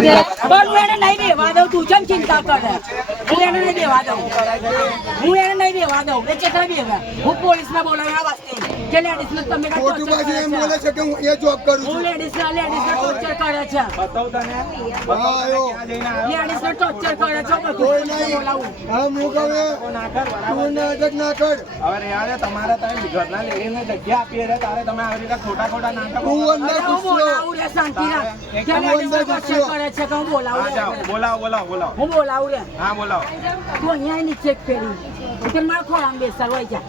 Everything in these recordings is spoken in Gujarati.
નહીં દેવા દઉં, તું કેમ ચિંતા કરે? હું એને નહીં દેવા દઉં, હું એને નહીં દેવા દઉં. એ કેટલા દેવા? હું પોલીસને બોલાવ્યા વાસ્તે કે લેડીઝને તમે ખોટું બાજુ એમ બોલે છે કે હું એ જોબ કરું છું. હું લેડીઝને ટોર્ચર કરે છે. લેડીઝને ટોર્ચર કરે છે. કોઈ નહીં. હા હું કહું તું નાટક ના કર. હવે યાર તમારે તમે ઘરના લેડીને જગ્યા આપી છે તારે તમે આવી રીતે ખોટા નાટક હું અંદર હું બોલાવું રે શાંતિ રાખ. કે લેડીઝને ટોર્ચર કરે છે કે હું બોલાવું રે. બોલાવો હું બોલાવું રે. હા બોલાવો. તું અહીંયા નીચે ફેરી એટલે મારા ખોળામાં બેસાડ હોય જા.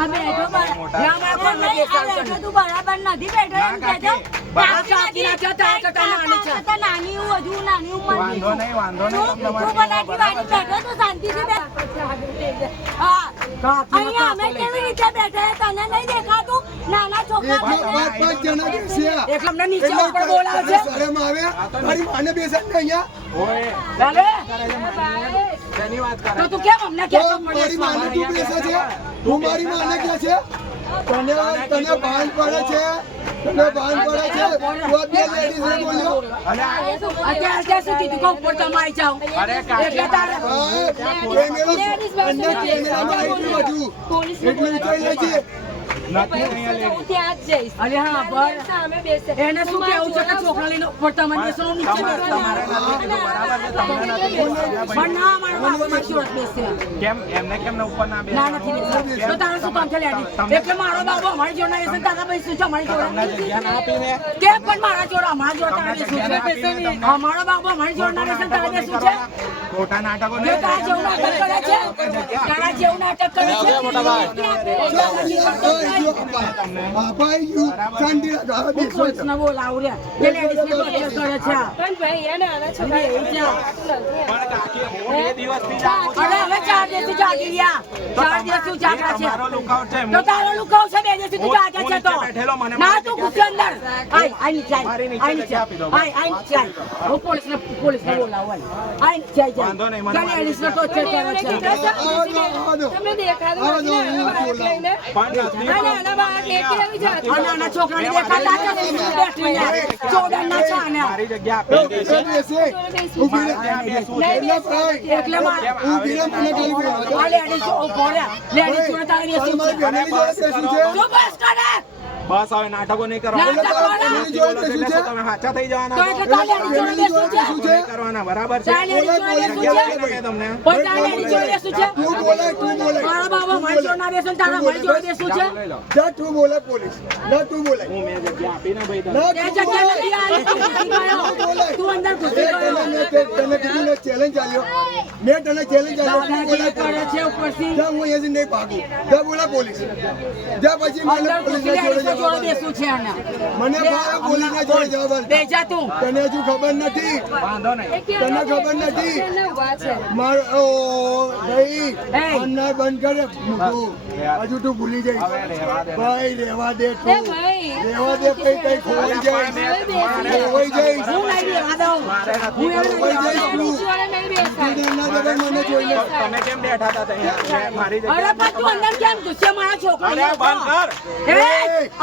આ બેઠો તું બરાબર નથી બેઠો એમ કહેજો. નાની હું હજુ નાની ઉંમર વાંધો નહીં તું બનાવી વાળી બેઠો તો શાંતિથી બેઠ. હા અહીંયા અમે કેવી રીતે બેઠા તને નહીં દેખાતું? નાના છોકરા પાંચ જણા બેસ્યા એટલે અમને નીચે ઉપર બોલાવે છે. શરમ આવે મારી માને બેસાડ ને અહીંયા. ચાલે શેની વાત કરે? તો તું કેમ અમને કે છો? મારી માને તું બેસે છે. તું મારી માને કે છે તને ભાન પડે છે. તને ભાન પડે છે. તું બે લેડીઝ ને બોલ્યો. અત્યાર સુધી તું ઉપર તમારી જાવ એટલે તારે અરે હા એને શું કેવું છે કે છોકરા લઈને ઉપર તમારી બેસવાનું નીચે પણ ના મારા બાબા મારી જોડે બેસે કેમ એમને કેમ ઉપર ના ના નથી બેસતા તો તારે શું કામ છે લેડી? એટલે મારો બાબો અમારી જોડે બેસે તારા ભાઈ શું છે અમારી જોડે જગ્યા ના આપીને કેમ પણ મારા જોડે અમારા જોડે તારે બેસવું છે? અમારો બાબો અમારી જોડે ના બેસે તારે બેસવું છે? ખોટા નાટકો કે તારા જેવું નાટક કરે છે? તારા જેવું નાટક કરે છે? પોલીસને બોલાવું રે. જે લેડીઝને ટોર્ચર કરે છે. પણ કાકી હું 2 દિવસથી જાગું છું. અરે હવે 4 દિવસથી જાગી રહ્યા. 4 દિવસ તું જાગા છે. મારો લુકાઉટ છે. તો તારો લુકાવ છે 2 દિવસથી તું જાગે છે તો. ના તું ઘૂસી અંદર. આઈ નીચે આઈ. આઈ નીચે આઈ નીચે આઈ. હું પોલીસને બોલાવું આઈ નીચે આઈ જા. વાંધો નહીં, મને કે લેડીઝને ટોર્ચર કરે છે. તમને દેખાતું નથી ને નાના છોકરાને દેખાતા નથી બેઠીને. 14 ના છાને. મારી જગ્યા આપી એટલે આ લેડીઝ ઉભો રે. લેડીઝ જોડે તારે બેસવું છે. તું બસ કરે. બસ હવે નાટકો નહીં નાટકો કરવાના. ના. તમે સાચા થઈ જવાના તો એટલે તારે લેડીઝ જોડે બેસવું છે. નહીં કરવાના બરાબર છે. તારે લેડીઝ જોડે બેસવું છે. તમને પણ તારે લેડીઝ જોડે બેસવું છે. મારા બાબા મારી જોડે ના બેસે ને તારા મારી જોડે બેસવું છે. તું બોલે પોલીસ ના તું બોલે હું મેં જગ્યા આપીને ભાઈ તમને. એ જગ્યા નથી આલી. તું ઘૂસી ગયો. તું અંદર ઘૂસી ગયો. તને કીધું ચેલેન્જ આલ્યો મેં તને ચેલેન્જ આલ્યો તું બોલે કરે છે ઉપરથી. જા હું અહીંયાથી નહીં ભાગું જા બોલા પોલીસ જા પછી મને અંદર પોલીસ ઘૂસી જોડે લેડીઝ જોડે જવા બેસવું છે એને. મને મારા પોલીસ ના જોડે જવા બેજા તું. તને હજુ ખબર નથી વાંધો નહીં. તને ખબર નથી મારો ભાઈ અન્ના બંધ કરે તું હજુ તું ભૂલી જઈશ ભાઈ રહેવા દે તું રહેવા દે કઈ કઈ ખોવાઈ જાય ખોવાઈ જઈશ હું નહીં રહેવા દઉં. હું એને નહીં ખોવાઈ જઈશ રહેવા દઉં. તું ના દબાઈ મને જોઈ લે તમે કેમ બેઠા હતા ત્યાં? મારી અરે જગ્યા પણ તું અંદર કેમ ઘૂસ્યો મારા છોકરાને? અરે બંધ કર. એ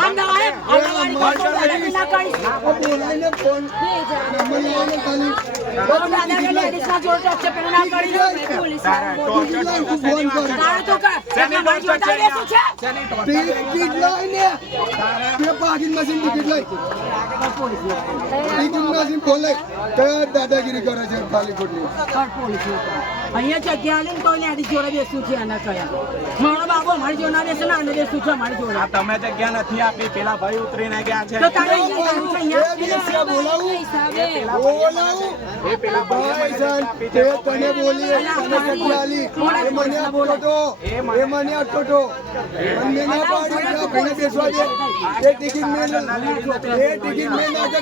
અંદર આય. અંદરવાળી કોઈ દાદાગીરી ના કરીશ. બોલાઈને ફોન મને ખાલી દાદાને લેડીઝના જોડે ટોર્ચર પેલું ના કરીશ. તારે torture ફોન કર તારે તું કર. એટલે મારી જોડે તારે બેસવું છે? શેની torture? ટિકિટ લઈને તે પાકીટ મશીન ટિકિટ લઈ ટિકિટ મશીન ખોલે કયા દાદાગીરી કરે છે ખાલી ખોટલી કર પોલીસ લોકો. અહીંયા જગ્યા આલીને તો લેડીઝ જોડે બેસવું છે એને કયા. મારો બાબો મારી જોડે ના બેસે ને આને બેસવું છે મારી જોડે. આ તમે જગ્યા નથી આપી પેલા ભાઈ ઉતરીને ગયા છે. તો તારે અહીંયા જવું છે અહીંયા. બોલાવું એ પેલા ભાઈ સાહેબ તે તને બોલી તને જગ્યા આલી એ મને આપતો તો એ મને આપતો તો મને ના પાડી કે ભાઈને બેસવા દે એ ટિકિટ મેં ના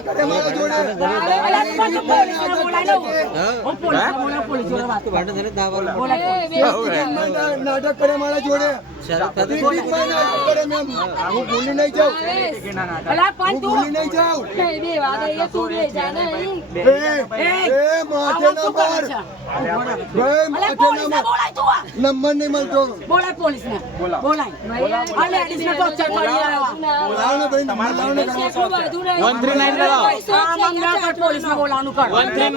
કરે મારા જોડે હું પોલીસને બોલાવું. પોલીસ જોડે વાત કરું. નાટક કરે મારા જોડે ટિકિટ માં નાટક કરે મેમ હું ભૂલી નહીં જાઉં અલા પણ હું તું ભૂલી નહીં જાઉં એ માથે નંબર ભાઈ માથે પોલીસને બોલાય તું આ. નંબર નહીં મળતો બોલાય પોલીસને. બોલાય. આ લેડીઝને ટોર્ચર કરી રહ્યા. બોલાવો ને ભાઈ તમારે બોલાવો ને આ મંગળ પોલીસને બોલાવવાનું કર.